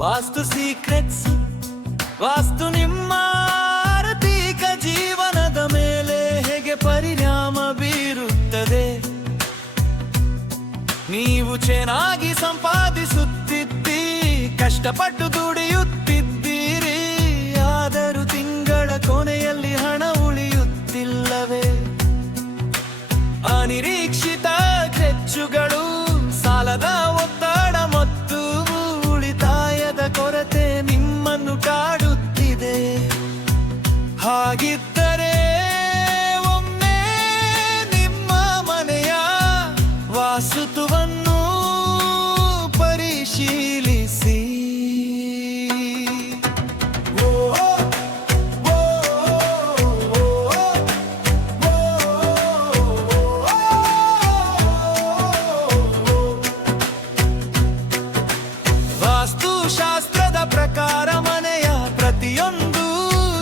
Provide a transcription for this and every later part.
ವಾಸ್ತು secrets. ವಾಸ್ತು ನಿಮ್ಮ ಆರ್ಥಿಕ ಜೀವನದ ಮೇಲೆ ಹೇಗೆ ಪರಿಣಾಮ ಬೀರುತ್ತದೆ? ನೀವು ಚೆನ್ನಾಗಿ ಸಂಪಾದಿಸುತ್ತಿದ್ದೀರಿ, ಕಷ್ಟಪಟ್ಟು ದುಡಿಯುತ್ತಿದ್ದೀರಿ, ಆದರೂ ತಿಂಗಳ ಕೊನೆಯಲ್ಲಿ ಹಣ ಉಳಿಯುತ್ತಿಲ್ಲವೇ? ಅನಿರೀಕ್ಷಿತ ಖರ್ಚುಗಳು, ಸಾಲದ ಒತ್ತಡ ಮತ್ತು ಉಳಿತಾಯದ ಕೊರತೆ ನಿಮ್ಮನ್ನು ಕಾಡುತ್ತಿದೆ. ಹಾಗಿದ್ದರೆ ಒಮ್ಮೆ ನಿಮ್ಮ ಮನೆಯ ವಾಸ್ತುವನ್ನು ಪರಿಶೀಲಿಸಿ. ವಾಸ್ತುಶಾಸ್ತ್ರದ ಪ್ರಕಾರ ಮನೆಯ ಪ್ರತಿಯೊಂದು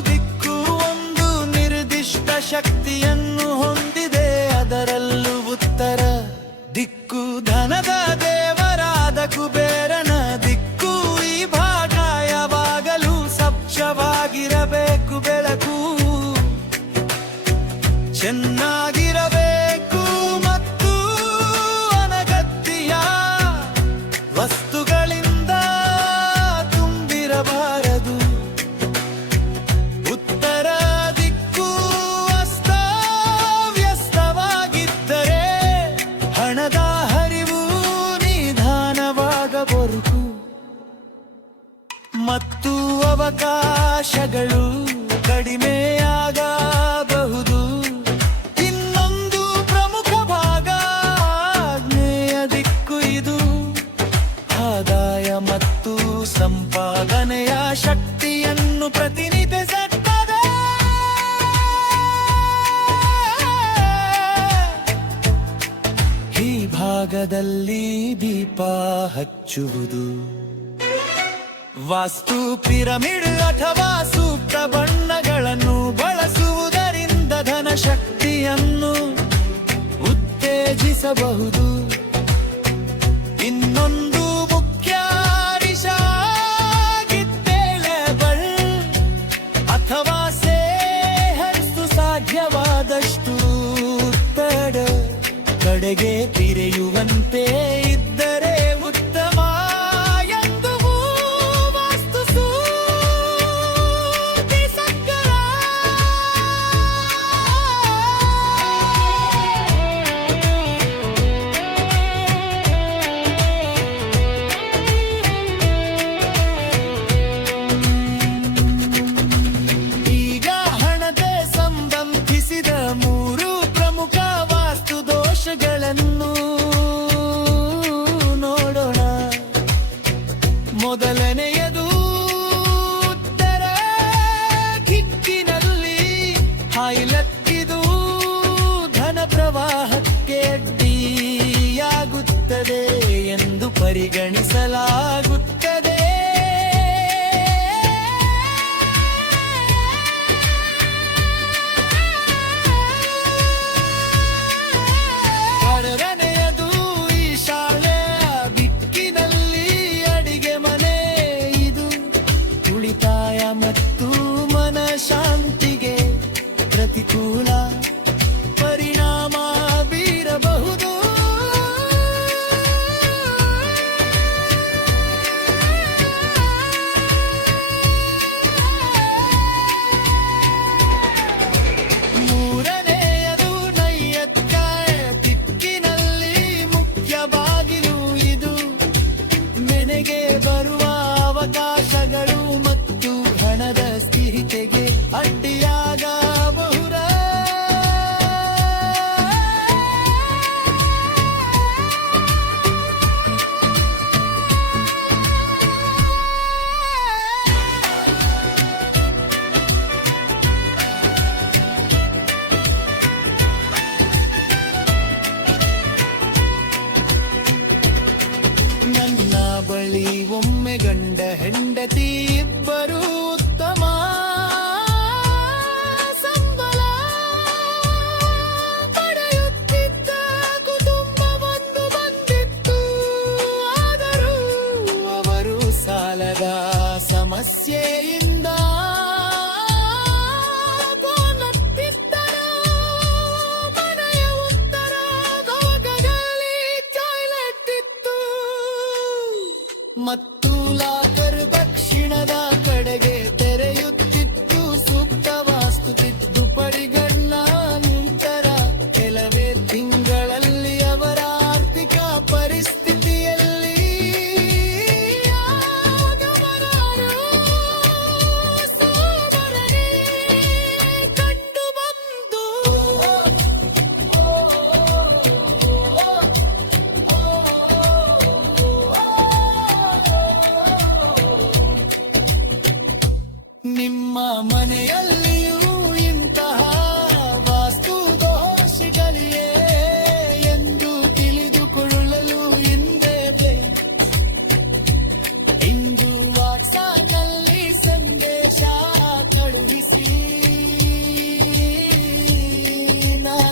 ದಿಕ್ಕು ಒಂದು ನಿರ್ದಿಷ್ಟ ಶಕ್ತಿಯನ್ನು ಹೊಂದಿದೆ. ಅದರಲ್ಲೂ ಉತ್ತರ ದಿಕ್ಕು ಧನದ ದೇವರಾದ ಕುಬೇರನ ದಿಕ್ಕು. ಈ ಭಾಗ ಯಾವಾಗಲೂ ಸ್ವಚ್ಛವಾಗಿರಬೇಕು, ಬೆಳಕು ಚೆನ್ನಾಗಿರಬೇಕು ಮತ್ತು ಅನಗತ್ಯ ವಸ್ತುಗಳಿಂದ ತುಂಬಿರಬಾರದು. ಉತ್ತರ ದಿಕ್ಕು ಅಸ್ತವ್ಯಸ್ತವಾಗಿದ್ದರೆ ಹಣದ ಹರಿವು ನಿಧಾನವಾಗಬಹುದು ಮತ್ತು ಅವಕಾಶಗಳು ಕಡಿಮೆಯಾಗಬಹುದು. ಇನ್ನೊಂದು ಪ್ರಮುಖ ಭಾಗ ಆಗ್ನೇಯ ದಿಕ್ಕು. ಇದು ಆದಾಯ ಮತ್ತು ಸಂಪಾದನೆಯ ಶಕ್ತಿಯನ್ನು ಪ್ರತಿನಿಧಿಸುತ್ತದೆ. ಈ ಭಾಗದಲ್ಲಿ ದೀಪ ಹಚ್ಚುವುದು, ವಾಸ್ತು ಪಿರಮಿಡ್ ಅಥವಾ ಸೂಕ್ತ ಬಣ್ಣಗಳನ್ನು ಬಳಸುವುದರಿಂದ ಧನ ಶಕ್ತಿಯನ್ನು ಉತ್ತೇಜಿಸಬಹುದು. ಇನ್ನೊಂದು ಮುಖ್ಯ ಲೇಬಲ್ ಅಥವಾ ಸೇಹರಿಸು ಸಾಧ್ಯವಾದಷ್ಟು ಕಡೆಗೆ ತಿರೆಯುವಂತೆ ಇದ್ದರೆ ಉತ್ತಮ ಎಂದು ವಾಸ್ತು ಸೂಚಿಸುತ್ತದೆ. ಈಗ ಹಣಕ್ಕೆ ಸಂಬಂಧಿಸಿದ 3 ಪ್ರಮುಖ ವಾಸ್ತು ದೋಷಗಳನ್ನು ನೋಡೋಣ. ಮೊದಲನೆಯದು ಉತ್ತರ ದಿಕ್ಕಿನಲ್ಲಿ ಹಾಯ್ಲಕ್ಕಿದು ಧನ ಪ್ರವಾಹಕ್ಕೆ ಅಡ್ಡಿಯಾಗುತ್ತದೆ ಎಂದು ಪರಿಗಣಿಸಲಾಗುತ್ತದೆ. ಎರಡನೆಯದು ಈಶಾನ್ಯ ದಿಕ್ಕಿನಲ್ಲಿ ಅಡಿಗೆ ಮನೆ. ಇದು ಉಳಿತಾಯ ಮತ್ತು ಮನಃಶಾಂತಿಗೆ ಪ್ರತಿಕೂಲ ಪರಿಣಾಮ ಬೀರಬಹುದು. ಮೂರನೆಯದು ನೈಋತ್ಯ ದಿಕ್ಕಿನಲ್ಲಿ ಮುಖ್ಯ ಬಾಗಿಲು. ಇದು ಮನೆಗೆ ಬರುವ ಅವಕಾಶಗಳು ಮತ್ತು ಹಣದ ಸ್ಥಿರತೆಗೆ ಅಡ್ಡಿಯಾಗಬಹುದು.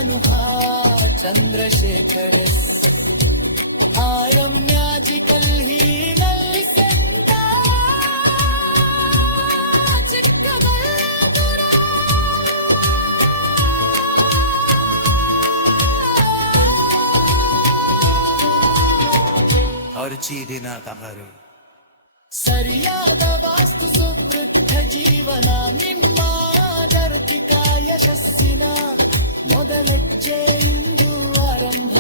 ಮನುಹಾ Chandrashekhar S I am magical ಹೀನಲ್ಲಿ ಸಂದ ಚಿಕ್ಕಬಳ್ಳಾಪುರ और ಚೀದಿನ ತವರು ಸರಿಯಾದ ವಾಸ್ತು ಸಮೃದ್ಧ ಜೀವನ ನಿಮ್ಮ ಜಾಗತಿಕ ಯಶಸ್ಸಿನ ಮೊದಲೆಜ್ಜೆ ಇಂದು ಆರಂಭ